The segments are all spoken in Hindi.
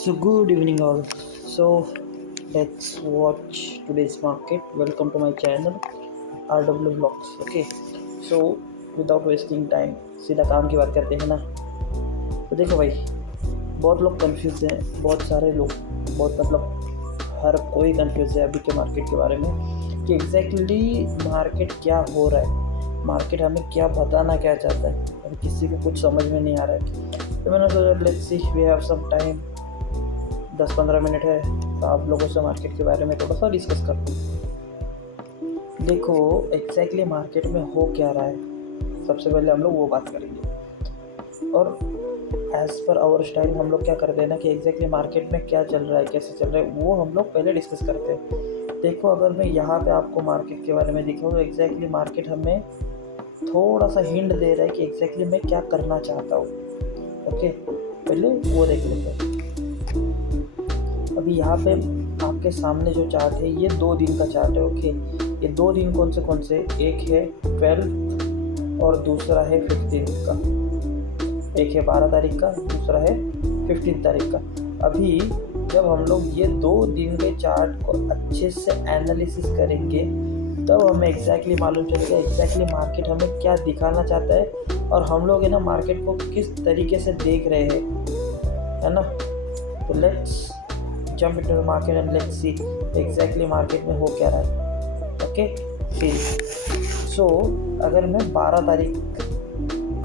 So good evening all. So let's watch today's market. Welcome to my channel RW Vlogs. Okay. So without wasting time सीधा काम की बात करते हैं ना. तो देखो भाई, बहुत लोग कंफ्यूज हैं, बहुत सारे लोग, बहुत मतलब हर कोई कंफ्यूज है अभी के मार्केट के बारे में कि एग्जैक्टली मार्केट क्या हो रहा है, मार्केट हमें क्या बताना क्या चाहता है. अभी किसी को कुछ समझ में नहीं आ रहा है. तो मैंने सोचा let's see, we have some time, 10-15 minute है, तो आप लोगों से मार्केट के बारे में थोड़ा सा डिस्कस करते हैं. देखो एग्जैक्टली मार्केट में हो क्या रहा है, सबसे पहले हम लोग वो बात करेंगे. और एज़ पर आवर स्टाइल हम लोग क्या करते हैं ना कि एग्जैक्टली मार्केट में क्या चल रहा है, कैसे चल रहा है, वो हम लोग पहले डिस्कस करते हैं. देखो अगर मैं यहाँ पे आपको मार्केट के बारे में दिखाऊँ तो एग्जैक्टली मार्केट हमें थोड़ा सा हिंट दे रहा है कि एग्जैक्टली मैं क्या करना चाहता हूँ. ओके, पहले वो देख लेते हैं. अभी यहाँ पे आपके सामने जो चार्ट है ये 2 दिन का चार्ट है. ओके, ये 2 दिन कौन से, एक है 12 और दूसरा है 15 का. एक है 12 तारीख का, दूसरा है 15 तारीख का. अभी जब हम लोग ये 2 दिन के चार्ट को अच्छे से एनालिसिस करेंगे तब हमें एग्जैक्टली मालूम चलेगा एग्जैक्टली मार्केट हमें क्या दिखाना चाहता है और हम लोग है ना मार्केट को किस तरीके से देख रहे हैं, है ना. तो let's jump into the market and let's see exactly market में हो क्या रहा है. ओके, फिर सो अगर मैं 12 तारीख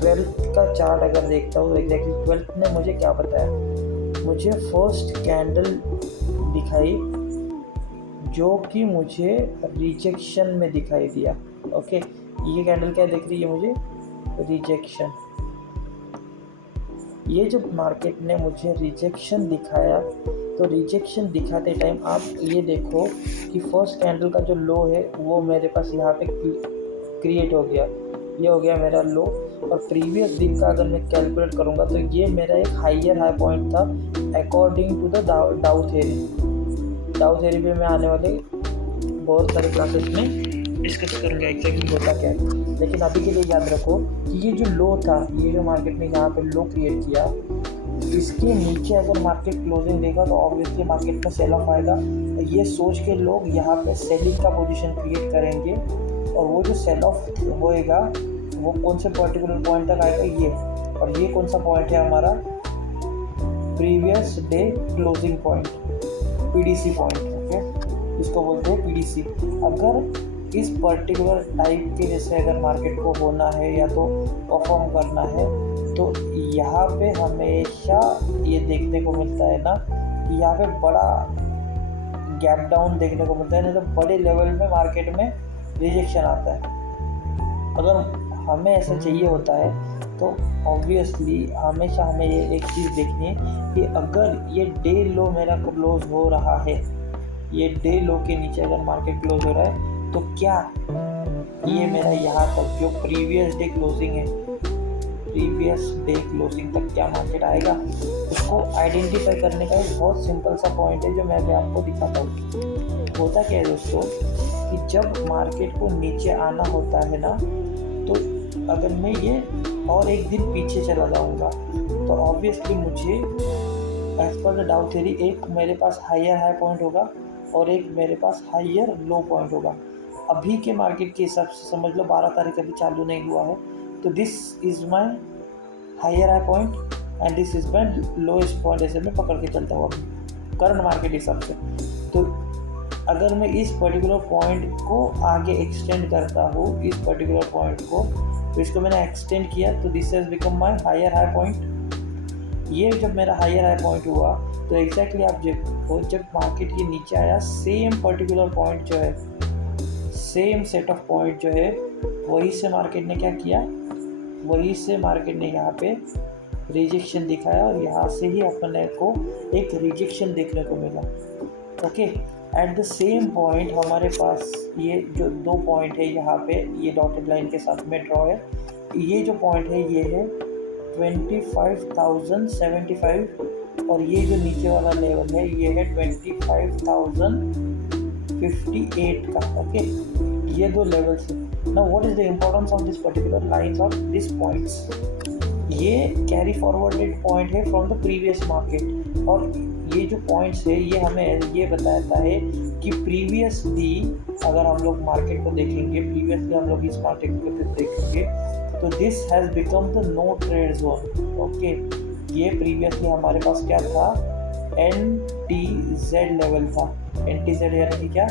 12th का चार्ट अगर देखता हूँ तो एग्जैक्टली 12th ने मुझे क्या बताया, मुझे फर्स्ट कैंडल दिखाई जो कि मुझे रिजेक्शन में दिखाई दिया. ओके, ये कैंडल क्या दिख रही है मुझे, रिजेक्शन. ये जब मार्केट ने मुझे रिजेक्शन दिखाया तो रिजेक्शन दिखाते टाइम आप ये देखो कि फर्स्ट कैंडल का जो लो है वो मेरे पास यहाँ पे क्रिएट हो गया. ये हो गया मेरा लो. और प्रीवियस दिन का अगर मैं कैलकुलेट करूँगा तो ये मेरा एक हाई पॉइंट था according to the Dow theory. Dow theory पे मैं आने वाले बहुत सारे क्लासेस में डिस्कस करूँगा एग्जैक्टली होता क्या है. लेकिन अभी के लिए याद रखो कि ये जो लो था, ये जो मार्केट ने यहाँ पे लो क्रिएट किया, इसके नीचे अगर मार्केट क्लोजिंग देगा तो ऑब्वियसली मार्केट में सेल ऑफ आएगा. ये सोच के लोग यहाँ पे सेलिंग का पोजीशन क्रिएट करेंगे और वो जो सेल ऑफ होएगा वो कौन से पर्टिकुलर पॉइंट तक आएगा ये. और ये कौन सा पॉइंट है हमारा, previous day closing point, PDC point. Okay, इसको बोलते हैं पीडीसी. अगर इस पर्टिकुलर टाइप के जैसे अगर मार्केट को होना है या तो परफॉर्म करना है तो यहाँ पे हमेशा ये देखने को मिलता है ना कि यहाँ पे बड़ा गैप डाउन देखने को मिलता है, नहीं तो बड़े लेवल में मार्केट में रिजेक्शन आता है. अगर हमें ऐसा चाहिए होता है तो ऑब्वियसली हमेशा हमें ये एक चीज़ देखनी है कि अगर ये डे लो मेरा क्लोज हो रहा है, ये डे लो के नीचे अगर मार्केट क्लोज हो रहा है तो क्या ये मेरा यहाँ तक जो प्रीवियस डे क्लोजिंग है, प्रीवियस डे क्लोजिंग तक क्या मार्केट आएगा, उसको आइडेंटिफाई करने का एक बहुत सिंपल सा पॉइंट है जो मैं भी आपको दिखाता हूँ. होता क्या है दोस्तों कि जब मार्केट को नीचे आना होता है ना तो अगर मैं ये और एक दिन पीछे चला जाऊँगा तो ऑब्वियसली मुझे as per the Dow theory एक मेरे पास हाई पॉइंट होगा और एक मेरे पास हायर लो पॉइंट होगा. अभी के मार्केट के हिसाब से समझ लो 12 तारीख अभी चालू नहीं हुआ है तो this is my higher point and this is my lowest point. ऐसे मैं पकड़ के चलता हूँ अभी करंट मार्केट हिसाब से. तो अगर मैं इस पर्टिकुलर पॉइंट को आगे एक्सटेंड करता हूँ, इस पर्टिकुलर पॉइंट को, तो इसको मैंने एक्सटेंड किया तो this has become my high point. ये जब मेरा हाई पॉइंट हुआ तो एग्जैक्टली आप जब मार्केट ये नीचे आया सेम पर्टिकुलर पॉइंट जो है, सेम सेट ऑफ पॉइंट जो है, वही से मार्केट ने क्या किया, वही से मार्केट ने यहाँ पे रिजेक्शन दिखाया और यहाँ से ही अपने को एक रिजेक्शन देखने को मिला. Okay, at the same point हमारे पास ये जो 2 पॉइंट है यहाँ पे, ये डॉटेड लाइन के साथ में ड्रॉ है. ये जो पॉइंट है ये है 25,075 और ये जो नीचे वाला लेवल है ये है 25,058 का. ओके, ये 2 लेवल्स है. Now what is the importance of this particular lines of this points. ये कैरी फॉरवर्डेड पॉइंट है फ्रॉम द प्रीवियस मार्केट और ये जो पॉइंट्स है ये हमें ये बताता है कि प्रीवियसली अगर हम लोग मार्केट को देखेंगे, प्रीवियसली हम लोग इस मार्केट को देखेंगे तो this has become the no trade zone. Okay, ये प्रीवियसली हमारे पास क्या था, NTZ लेवल था। NTZ यानी कि क्या,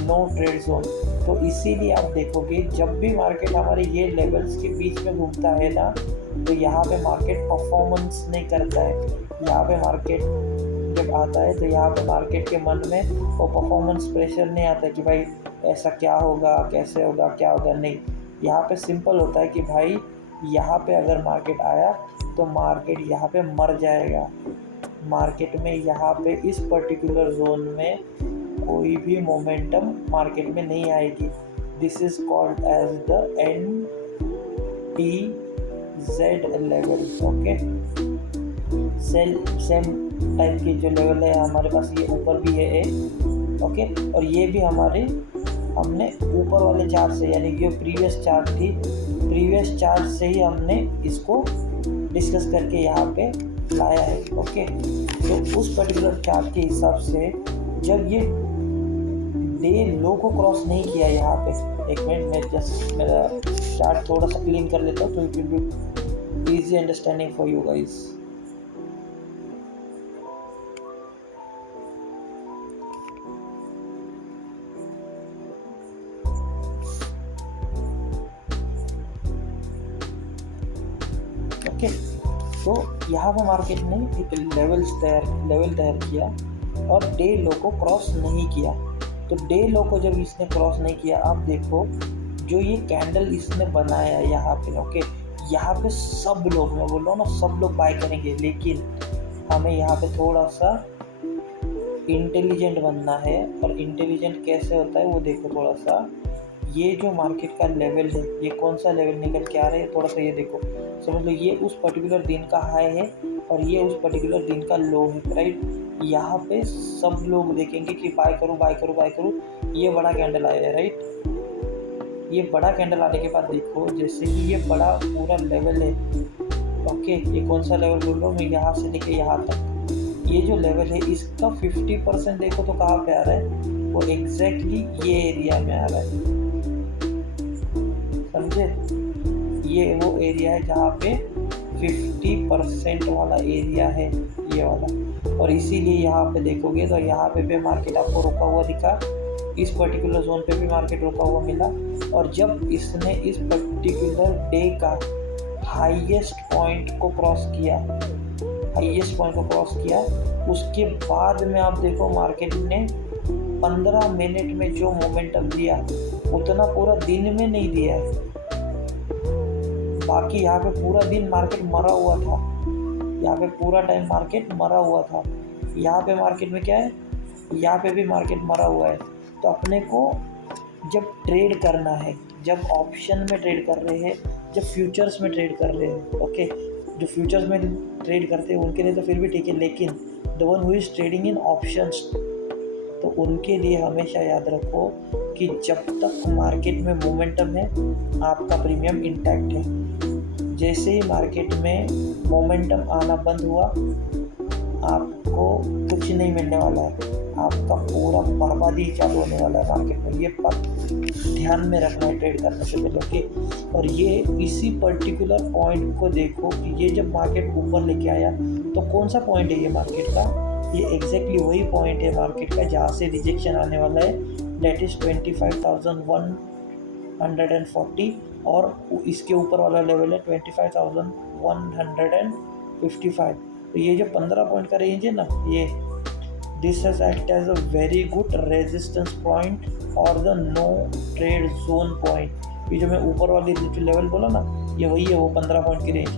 नो ट्रेड जोन। तो इसीलिए आप देखोगे जब भी मार्केट हमारे ये लेवल्स के बीच में घूमता है ना, तो यहाँ पे मार्केट परफॉर्मेंस नहीं करता है। यहाँ पे मार्केट जब आता है तो यहाँ पे मार्केट के मन में वो परफॉर्मेंस प्रेशर नहीं आता कि भाई ऐसा क्या होगा, कैसे होगा, क्या होगा, नहीं। यहाँ पे सिंपल होता है कि भाई यहाँ पे अगर मार्केट आया तो मार्केट यहाँ पे मर जाएगा। मार्केट में यहाँ पे इस पर्टिकुलर जोन में कोई भी मोमेंटम मार्केट में नहीं आएगी। This is called as the NTZ level. Okay, same type के जो लेवल है हमारे पास, ये ऊपर भी है ओके, और ये भी हमारे हमने ऊपर वाले चार्ट से, यानी कि जो प्रीवियस चार्ट थी, प्रीवियस चार्ट से ही हमने इसको डिस्कस करके यहाँ पे लाया है। ओके, तो उस पर्टिकुलर चार्ट के हिसाब से जब ये डे लो को क्रॉस नहीं किया यहाँ पे, एक मिनट मैं जस्ट मेरा चार्ट थोड़ा सा क्लीन कर लेता हूँ तो it will be easy understanding for you guys. Okay, तो यहाँ पे मार्केट ने एक लेवल तैयार किया और डे लो को क्रॉस नहीं किया। तो डे लो को जब इसने क्रॉस नहीं किया, आप देखो जो ये कैंडल इसने बनाया यहाँ पे, ओके, यहाँ पे सब लोग, मैं बोल रहा हूँ ना, सब लोग बाय करेंगे, लेकिन हमें यहाँ पे थोड़ा सा इंटेलिजेंट बनना है। और इंटेलिजेंट कैसे होता है वो देखो थोड़ा सा। ये जो मार्केट का लेवल है, ये कौन सा लेवल निकल के आ रहा है, थोड़ा सा ये देखो, समझ लो ये उस पर्टिकुलर दिन का हाई है और ये उस पर्टिकुलर दिन का लो है, राइट। यहाँ पे सब लोग देखेंगे कि बाय करूँ बाय करूँ बाय करूँ, ये बड़ा कैंडल आया है, राइट। ये बड़ा कैंडल आने के बाद देखो जैसे ही ये बड़ा पूरा लेवल है, ओके, ये कौन सा लेवल बोल रहा हूँ मैं, यहाँ से लेके यहाँ तक, ये जो लेवल है इसका 50% देखो तो कहाँ पे आ रहा है, वो एग्जैक्टली ये एरिया में आ रहा है, समझे। ये वो एरिया है जहाँ पे 50% वाला एरिया है, ये वाला। और इसीलिए यहाँ पे देखोगे तो यहाँ पे मार्केट आपको रुका हुआ दिखा, इस पर्टिकुलर जोन पे भी मार्केट रुका हुआ मिला। और जब इसने इस पर्टिकुलर डे का हाईएस्ट पॉइंट को क्रॉस किया, उसके बाद में आप देखो मार्केट ने 15 मिनट में जो मोमेंटम दिया उतना पूरा दिन में नहीं दिया है। बाकी यहाँ पे पूरा दिन मार्केट मरा हुआ था, यहाँ पे पूरा टाइम मार्केट मरा हुआ था। यहाँ पे मार्केट में क्या है, यहाँ पे भी मार्केट मरा हुआ है। तो अपने को जब ट्रेड करना है, जब ऑप्शन में ट्रेड कर रहे हैं, जब फ्यूचर्स में ट्रेड कर रहे हैं, ओके, जो फ्यूचर्स में ट्रेड करते हैं उनके लिए तो फिर भी ठीक है, लेकिन the one who is trading in options, तो उनके लिए हमेशा याद रखो कि जब तक मार्केट में मोमेंटम है आपका प्रीमियम इंटैक्ट है। जैसे ही मार्केट में मोमेंटम आना बंद हुआ आपको कुछ नहीं मिलने वाला है, आपका पूरा बर्बादी चालू होने वाला है मार्केट में। ये बात ध्यान में रखना है ट्रेड करने से पहले, ओके। और ये इसी पर्टिकुलर पॉइंट को देखो कि ये जब मार्केट ऊपर लेके आया तो कौन सा पॉइंट है ये मार्केट का, ये एग्जैक्टली वही पॉइंट है मार्केट का जहाँ से रिजेक्शन आने वाला है, डेट इज़ 25,140 और इसके ऊपर वाला लेवल है 25,155। तो ये जो 15 पॉइंट का रेंज है ना, ये this has act as a very good resistance point और the no trade zone point. ये जो मैं ऊपर वाली जो लेवल बोला ना, ये वही है, वो 15 पॉइंट की रेंज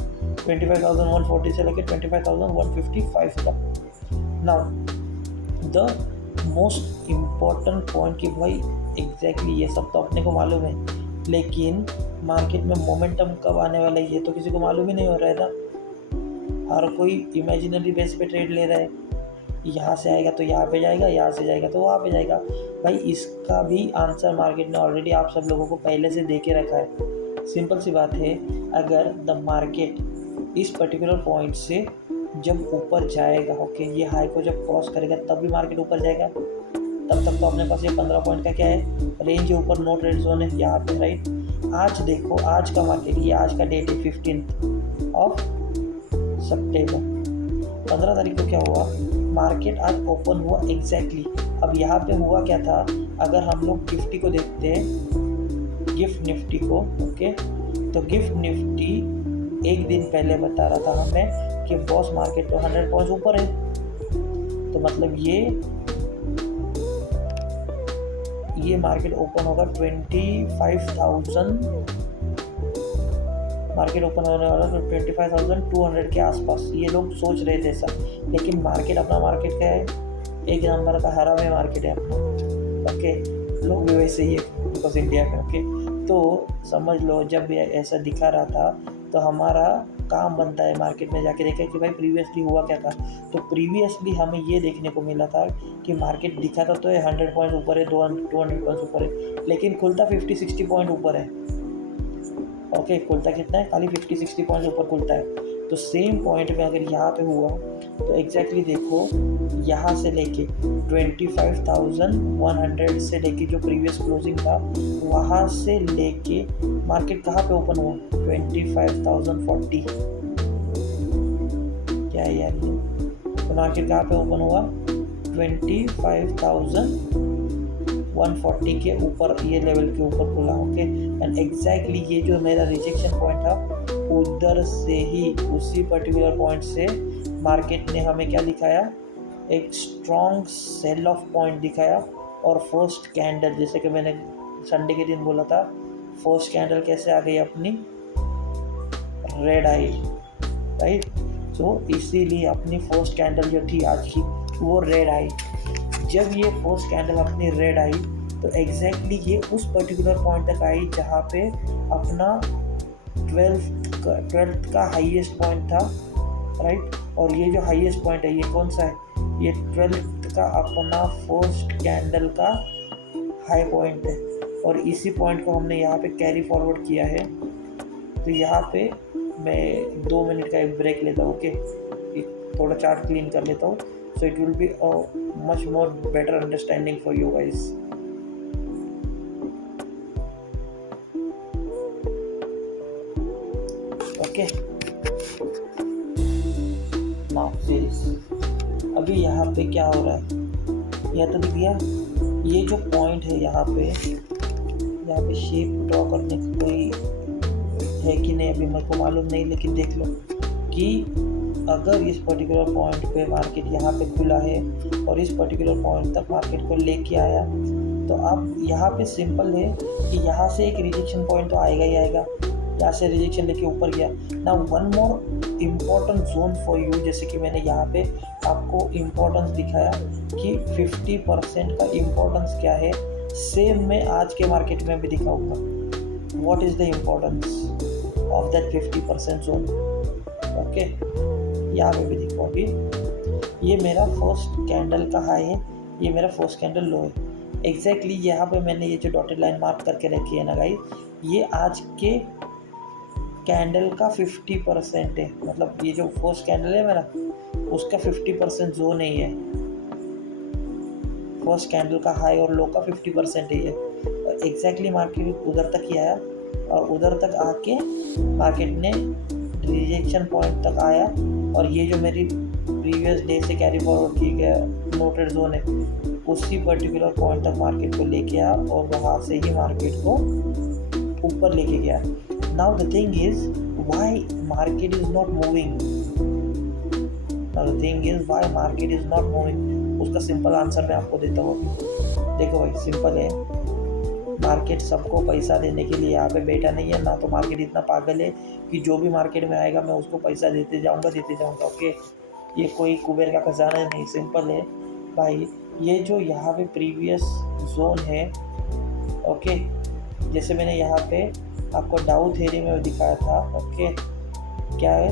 25,140 से लेकर 25,155 तक। Now the most important point कि भाई एग्जैक्टली ये सब तो अपने को मालूम है, लेकिन मार्केट में मोमेंटम कब आने वाला है ये तो किसी को मालूम ही नहीं हो रहा है ना। हर कोई इमेजिनरी बेस पे ट्रेड ले रहा है, यहाँ से आएगा तो यहाँ पे जाएगा, यहाँ से जाएगा तो वहाँ पे जाएगा। भाई इसका भी आंसर मार्केट ने ऑलरेडी आप सब लोगों को पहले से दे के रखा है। सिंपल सी बात है, अगर द मार्केट इस पर्टिकुलर पॉइंट से जब ऊपर जाएगा, ओके, ये हाई को जब क्रॉस करेगा तब भी मार्केट ऊपर जाएगा। तब तक तो अपने पास ये 15 पॉइंट का क्या है, रेंज है, ऊपर नो ट्रेड जोन है यहाँ पे, राइट। आज देखो आज का मार्केट, ये आज का डेट है 15 ऑफ सितंबर। 15 तारीख को क्या हुआ, मार्केट आज ओपन हुआ एग्जैक्टली। अब यहाँ पे हुआ क्या था, अगर हम लोग निफ्टी को देखते हैं, गिफ्ट निफ्टी को, ओके, तो गिफ्ट निफ्टी एक दिन पहले बता रहा था हमें कि बॉस मार्केट तो 100 पॉइंट ऊपर है। तो मतलब ये मार्केट ओपन होगा 25,000, मार्केट ओपन होने वाला तो 25,200 के आसपास, ये लोग सोच रहे थे ऐसा। लेकिन मार्केट अपना मार्केट क्या है, एक नंबर का हरा में मार्केट है अपना, ओके। लोग भी वैसे ही है बिकॉज इंडिया में, ओके। तो समझ लो जब ये ऐसा दिखा रहा था तो हमारा काम बनता है मार्केट में जाके देखें कि भाई प्रीवियसली हुआ क्या था। तो प्रीवियसली हमें ये देखने को मिला था कि मार्केट दिखा था तो 100 पॉइंट ऊपर है, 200 पॉइंट ऊपर है, लेकिन खुलता 50-60 पॉइंट ऊपर है, ओके। खुलता कितना है, खाली 50-60 पॉइंट ऊपर खुलता है। तो सेम पॉइंट में अगर यहाँ पे हुआ तो एग्जैक्टली देखो, यहाँ से लेके 25,100 से लेके जो प्रीवियस क्लोजिंग था वहाँ से लेके मार्केट कहाँ पे ओपन हुआ, 25,040। क्या है यार ये, तो मार्केट कहाँ पे ओपन हुआ, 25,140 के ऊपर, ये लेवल के ऊपर खुला, ओके। एंड एग्जैक्टली ये जो मेरा रिजेक्शन पॉइंट था उधर से ही, उसी पर्टिकुलर पॉइंट से मार्केट ने हमें क्या दिखाया, एक स्ट्रॉन्ग सेल ऑफ पॉइंट दिखाया। और फर्स्ट कैंडल, जैसे कि मैंने संडे के दिन बोला था, फर्स्ट कैंडल कैसे आ गई अपनी, रेड आई, राइट। तो इसीलिए अपनी फर्स्ट कैंडल जो थी आज की वो रेड आई। जब ये फर्स्ट कैंडल अपनी रेड आई तो एग्जैक्टली ये उस पर्टिकुलर पॉइंट तक आई जहाँ पे अपना 12th का हाईएस्ट पॉइंट था, राइट। और ये जो हाईएस्ट पॉइंट है ये कौन सा है, ये 12th का अपना फर्स्ट कैंडल का हाई पॉइंट है। और इसी पॉइंट को हमने यहाँ पे कैरी फॉरवर्ड किया है। तो यहाँ पे मैं 2 मिनट का एक ब्रेक लेता हूँ, ओके, थोड़ा चार्ट क्लीन कर लेता हूँ, so it will be a much more better understanding for you guys. Okay, now series, अभी यहाँ पे क्या हो रहा है, यह तो दिख गया, ये जो पॉइंट है यहाँ पे शेप ड्रॉ करने की कोई है कि नहीं अभी मेरे को मालूम नहीं, लेकिन देख लो कि अगर इस पर्टिकुलर पॉइंट पे मार्केट यहाँ पे खुला है और इस पर्टिकुलर पॉइंट तक मार्केट को लेके आया, तो अब यहाँ पे सिंपल है कि यहाँ से एक रिजेक्शन पॉइंट तो आएगा ही आएगा, यहाँ से रिजेक्शन लेके ऊपर गया ना। One more important zone for you, जैसे कि मैंने यहाँ पे आपको इम्पोर्टेंस दिखाया कि 50% का इम्पोर्टेंस क्या है, सेम मैं आज के मार्केट में भी दिखाऊंगा। What is the importance of that 50% zone, okay. यहाँ पे भी देखो, अभी ये मेरा फर्स्ट कैंडल का हाई है, ये मेरा फर्स्ट कैंडल लो है। एग्जैक्टली यहाँ पे मैंने ये जो डॉटेड लाइन मार्क करके रखी है ना गाइस, ये आज के कैंडल का 50% है। मतलब ये जो फर्स्ट कैंडल है मेरा उसका 50% जोन ही है, फर्स्ट कैंडल का हाई और लो का 50% ही है। और एग्जैक्टली मार्केट उधर तक ही आया और उधर तक आके मार्केट ने रिजेक्शन पॉइंट तक आया। और ये जो मेरी प्रीवियस डे से कैरी फॉरवर्ड की गया नोटेड जोन है, उसी पर्टिकुलर पॉइंट तक मार्केट को लेके आया और वहाँ से ही मार्केट को ऊपर लेके गया। Now the thing is why market is not moving, उसका सिंपल आंसर मैं आपको देता हूँ। देखो भाई, सिंपल है, मार्केट सबको पैसा देने के लिए यहाँ पे बैठा नहीं है ना। तो मार्केट इतना पागल है कि जो भी मार्केट में आएगा मैं उसको पैसा देते जाऊँगा, ओके। ये कोई कुबेर का खजाना नहीं, सिंपल है भाई। ये जो यहाँ पे प्रीवियस जोन है, ओके, जैसे मैंने यहाँ पे आपको डाउ थ्योरी में दिखाया था, ओके, क्या है,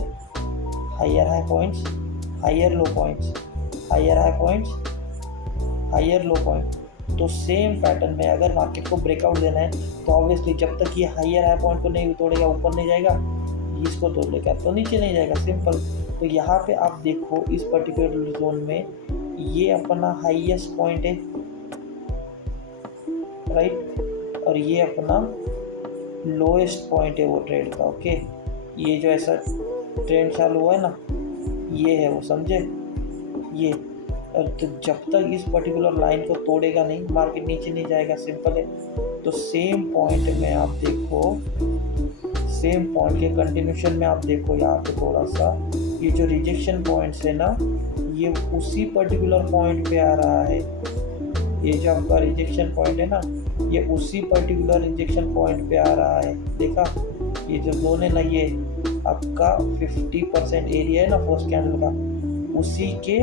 higher high points, higher low points, higher high points, higher low point. तो सेम पैटर्न में अगर मार्केट को ब्रेकआउट देना है तो ऑब्वियसली जब तक ये हायर हाई पॉइंट को नहीं तोड़ेगा, ऊपर नहीं जाएगा, इसको तोड़ लेगा तो नीचे नहीं जाएगा, सिंपल। तो यहाँ पे आप देखो इस पर्टिकुलर जोन में ये अपना हाईएस्ट पॉइंट है, राइट, और ये अपना लोएस्ट पॉइंट है वो ट्रेड का। ओके, ये जो ऐसा ट्रेंड चालू हुआ है ना, ये है वो, समझे ये। और तो जब तक इस पर्टिकुलर लाइन को तोड़ेगा नहीं, मार्केट नीचे नहीं जाएगा, सिंपल है। तो सेम पॉइंट में आप देखो, सेम पॉइंट के कंटिन्यूशन में आप देखो यहाँ पे थोड़ा सा ये जो रिजेक्शन पॉइंट्स है ना, ये उसी पर्टिकुलर पॉइंट पे आ रहा है। ये जो आपका रिजेक्शन पॉइंट है ना, ये उसी पर्टिकुलर रिजेक्शन पॉइंट पे आ रहा है। देखा, ये जो जोन है ना, ये आपका 50% एरिया है ना फर्स्ट कैंडल का, उसी के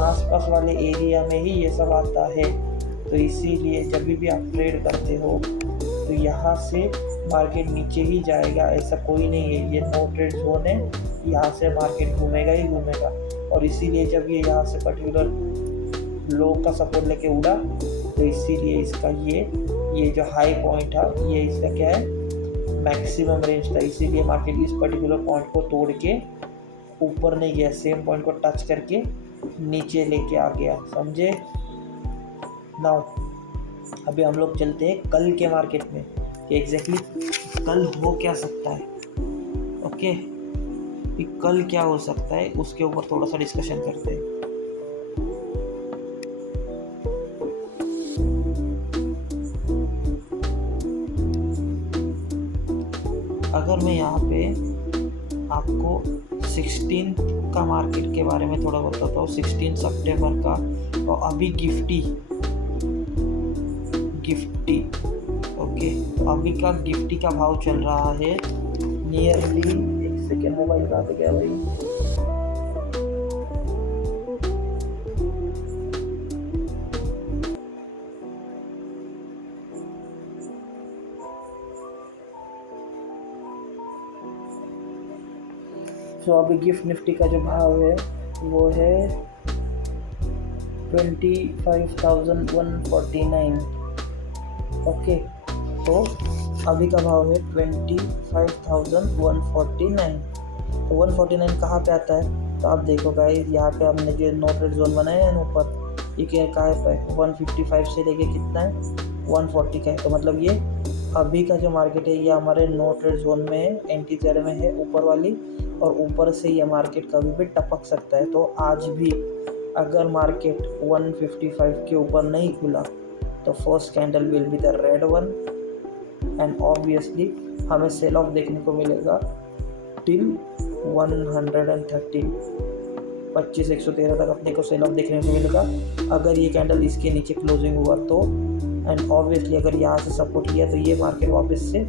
आसपास वाले एरिया में ही ये सब आता है। तो इसीलिए जब भी आप ट्रेड करते हो तो यहाँ से मार्केट नीचे ही जाएगा, ऐसा कोई नहीं है। ये नो ट्रेड जोन है, यहाँ से मार्केट घूमेगा ही घूमेगा। और इसीलिए जब ये यहाँ से पर्टिकुलर लो का सपोर्ट लेके उड़ा, तो इसीलिए इसका ये जो हाई पॉइंट था, ये इसका क्या है, मैक्सिमम रेंज था। इसीलिए मार्केट इस पर्टिकुलर पॉइंट को तोड़ के ऊपर नहीं गया, सेम पॉइंट को टच करके नीचे लेके आ गया, समझे। नाउ अभी हम लोग चलते हैं कल के मार्केट में कि एग्जैक्टली कल हो क्या सकता है। ओके, कल क्या हो सकता है उसके ऊपर थोड़ा सा डिस्कशन करते हैं। अगर मैं यहाँ पे आपको 16 का मार्केट के बारे में थोड़ा बताता हूँ, 16 सितंबर का। और अभी गिफ्टी ओके, तो अभी का गिफ्टी का भाव चल रहा है नियरली, एक सेकेंड, मोबाइल कहाँ पे गया भाई, तो अभी गिफ्ट निफ्टी का जो भाव है वो है 25,149। ओके, तो अभी का भाव है 25,149। तो 149 कहाँ पे आता है, तो आप देखो गाइस, यहाँ पे हमने जो नो ट्रेड जोन बनाया है ना ऊपर, ये क्या कहाँ पे 155 से लेके कितना है 140 का है। तो मतलब ये अभी का जो मार्केट है ये हमारे नो ट्रेड जोन में है, एंटी-जेड में है ऊपर वाली, और ऊपर से ये मार्केट कभी भी टपक सकता है। तो आज भी अगर मार्केट 155 के ऊपर नहीं खुला तो first candle will be the red one, and obviously हमें सेल ऑफ देखने को मिलेगा टिल 130, 25,113 तक अपने को सेल ऑफ देखने को मिलेगा अगर ये कैंडल इसके नीचे क्लोजिंग हुआ तो। एंड ऑब्वियसली अगर यहाँ से सपोर्ट लिया तो ये मार्केट वापस से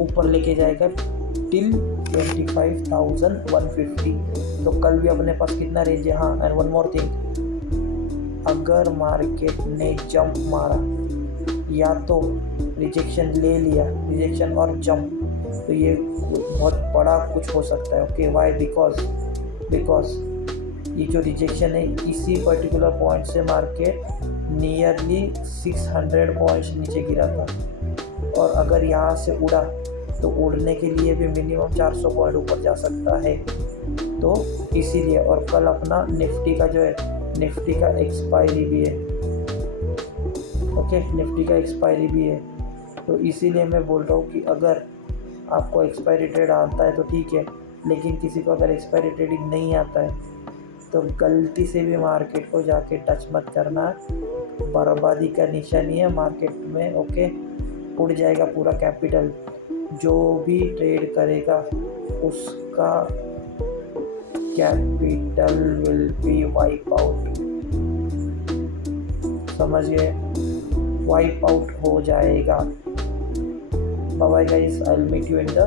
ऊपर लेके जाएगा टिल 25,150। तो कल भी अपने पास कितना रेंज है। हाँ, एंड वन मोर थिंग, अगर मार्केट ने जंप मारा या तो रिजेक्शन ले लिया, रिजेक्शन और जंप, तो ये बहुत बड़ा कुछ हो सकता है। ओके, वाई, बिकॉज ये जो रिजेक्शन है इसी पर्टिकुलर पॉइंट से मार्केट नियरली 600 पॉइंट्स नीचे गिरा था, और अगर यहाँ से उड़ा तो उड़ने के लिए भी मिनिमम 400 पॉइंट ऊपर जा सकता है। तो इसीलिए, और कल अपना निफ्टी का जो है, निफ्टी का एक्सपायरी भी है। ओके, निफ्टी का एक्सपायरी भी है, तो इसीलिए मैं बोल रहा हूँ कि अगर आपको एक्सपायरी ट्रेड आता है तो ठीक है, लेकिन किसी को अगर एक्सपायरी ट्रेडिंग नहीं आता है तो गलती से भी मार्केट को जाके टच मत करना, बर्बादी का निशानी है मार्केट में। ओके, उड़ जाएगा पूरा कैपिटल, जो भी ट्रेड करेगा उसका capital will be wipe out, समझिए, वाइप आउट हो जाएगा। Bye bye guys, I will meet you in the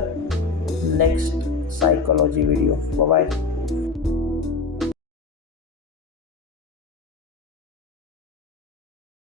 next psychology video. Bye bye.